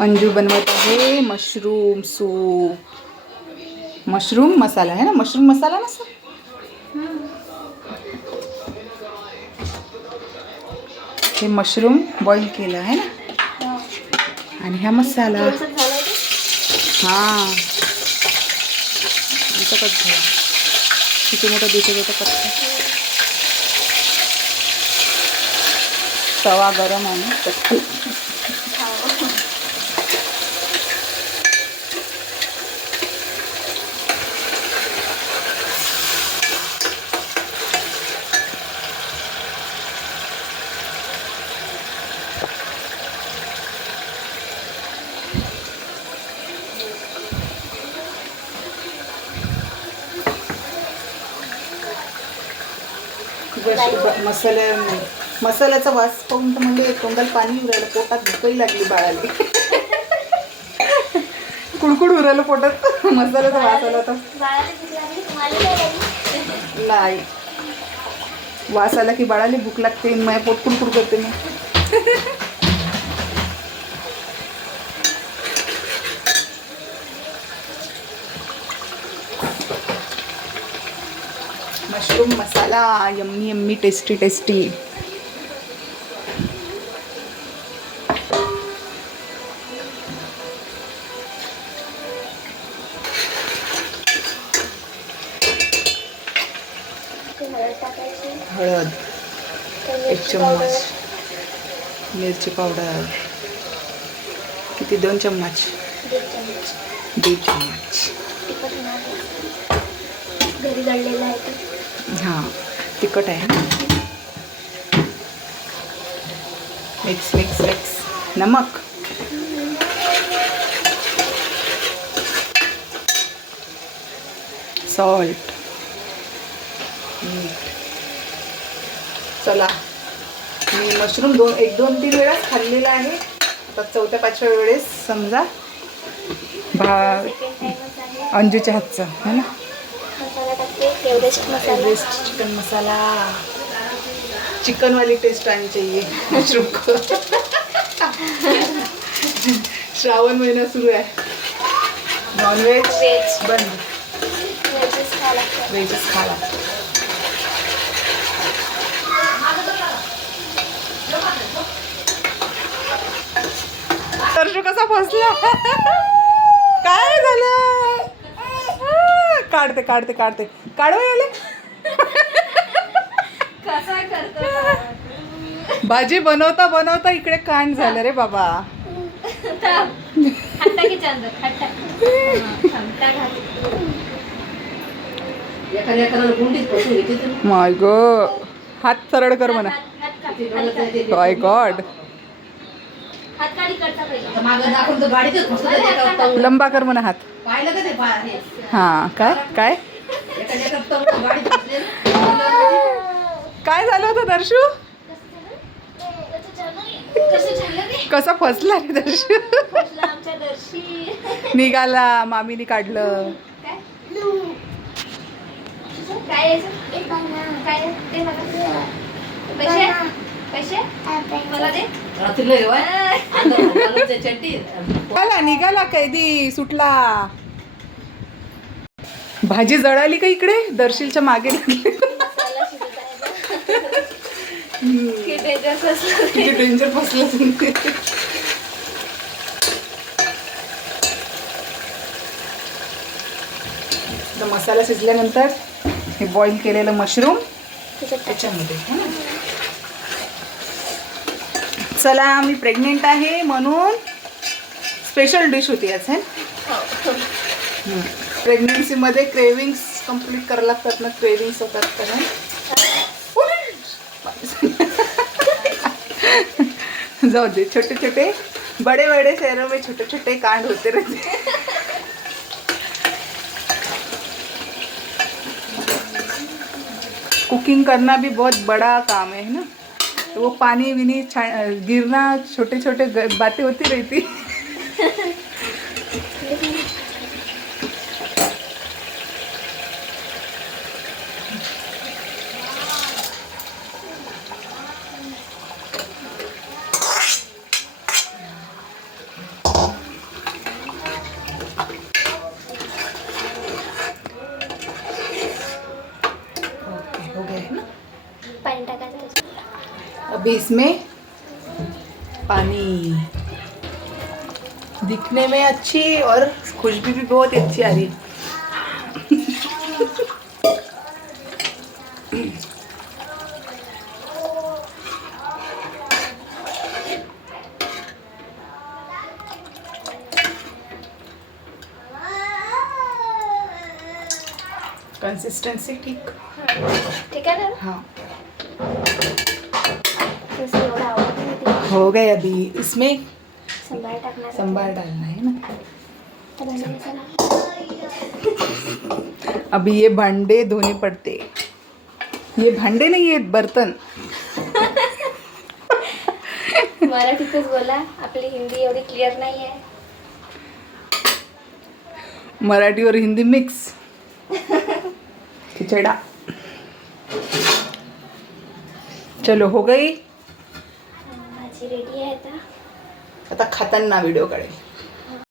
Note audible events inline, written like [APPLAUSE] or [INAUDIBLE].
अंजू बनवत आहे mushroom soup. Mushroom मसाला आहे ना? मशरूम मसाला नसतो हे मशरूम बॉईल केलं आहे ना? आणि हा मसाला. हा. कट झाला. किती मोठं दिसत होतं कट? तवा गरम आहे ना मसाल्या मसाल्याचा वास पाहून तर म्हणजे तोंडाला पाणी राहिलं पोटात भूकही लागली बाळाली. कुडकुड उरायला पोटात मसाल्याचा वास आला तर नाही वास आला की बाळाला भूक लागते माझ्या पोट कुडकुड करते मी. मशरूम मसाला यम्मी यम्मी टेस्टी टेस्टी हळद एक चम्मच मिरची पावडर. किती? दोन चम्मच. दीड चम्मच. घरी दळलेला आहे. हां तिखट आहे. मिक्स मिक्स मिक्स नमक. सॉल्ट चला. मी मशरूम दोन एक दोन तीन वेळाच खाल्लेला आहे. आता चौथ्या पाचव्या वेळेस समजा भा अंजूच्या हातचं है ना? टाकते एव्हरेस्ट मसाला. एव्हरेस्ट चिकन मसाला. चिकन वाली टेस्ट आनी चाहिए मशरूम को श्रावण महिना सुरू आहे. Non veg Veg. बंद. व्हेजच खावं लागतं व्हेजच कसा फसला काय झालं? काढते काढते काढते. काढवा याले? कसा करतो भाजी बनवता बनवता इकडे कांड झालं रे बाबा. माय ग. हात सरळ कर म्हणा. गॉड लंबा कर म्हणा हात. हे? काय? काय. काय झालं होतं दर्शू? कसं झालं रे? कसा फसला रे दर्शू? फसला आमच्या दर्शी निघाला मामीने काढलं. काय? काय? यायचं? काय? ते मला पैसे? पैसे? मला दे. निघाला निघाला कैदी सुटला भाजी जळाली का इकडे दर्शीलच्या मागे लागली. मसाला डेंजर शिजल्यानंतर हे बॉईल केलेलं मशरूम. त्याच्यामध्ये है ना? चला मी प्रेग्नेंट आहे म्हणून स्पेशल डिश होती आज है प्रेग्नेन्सीमध्ये क्रेविंग्स कंप्लीट करायला लागतात ना क्रेविंग्स होतात कारण [LAUGHS] जाऊ दे छोटे छोटे बड़े बड़े शहरों में छोटे छोटे कांड होते रहते. कुकिंग करना भी बहुत बड़ा काम है ना? तो वो पानी विनी छा- गिरना छोटे छोटे बातें होती रहती। [LAUGHS] अभी इसमें पानी। दिखने में अच्छी और खुशबू भी बहुत अच्छी आ रही है। कंसिस्टेंसी ठीक। ठीक है ना? हाँ तसं एवढं आवडत नाही ते. हो गए अभी इसमें संभार संभार डालना है ना। [LAUGHS] अभी ये भांडे धोने पड़ते। ये भांडे नहीं ये बर्तन। मराठीतच बोला आपली हिंदी एवढी क्लिअर नाही आहे मराठी और हिंदी मिक्स खिचड़ा। चलो हो गई? रेडी आहे आता. आता खाताना व्हिडिओ काढेल.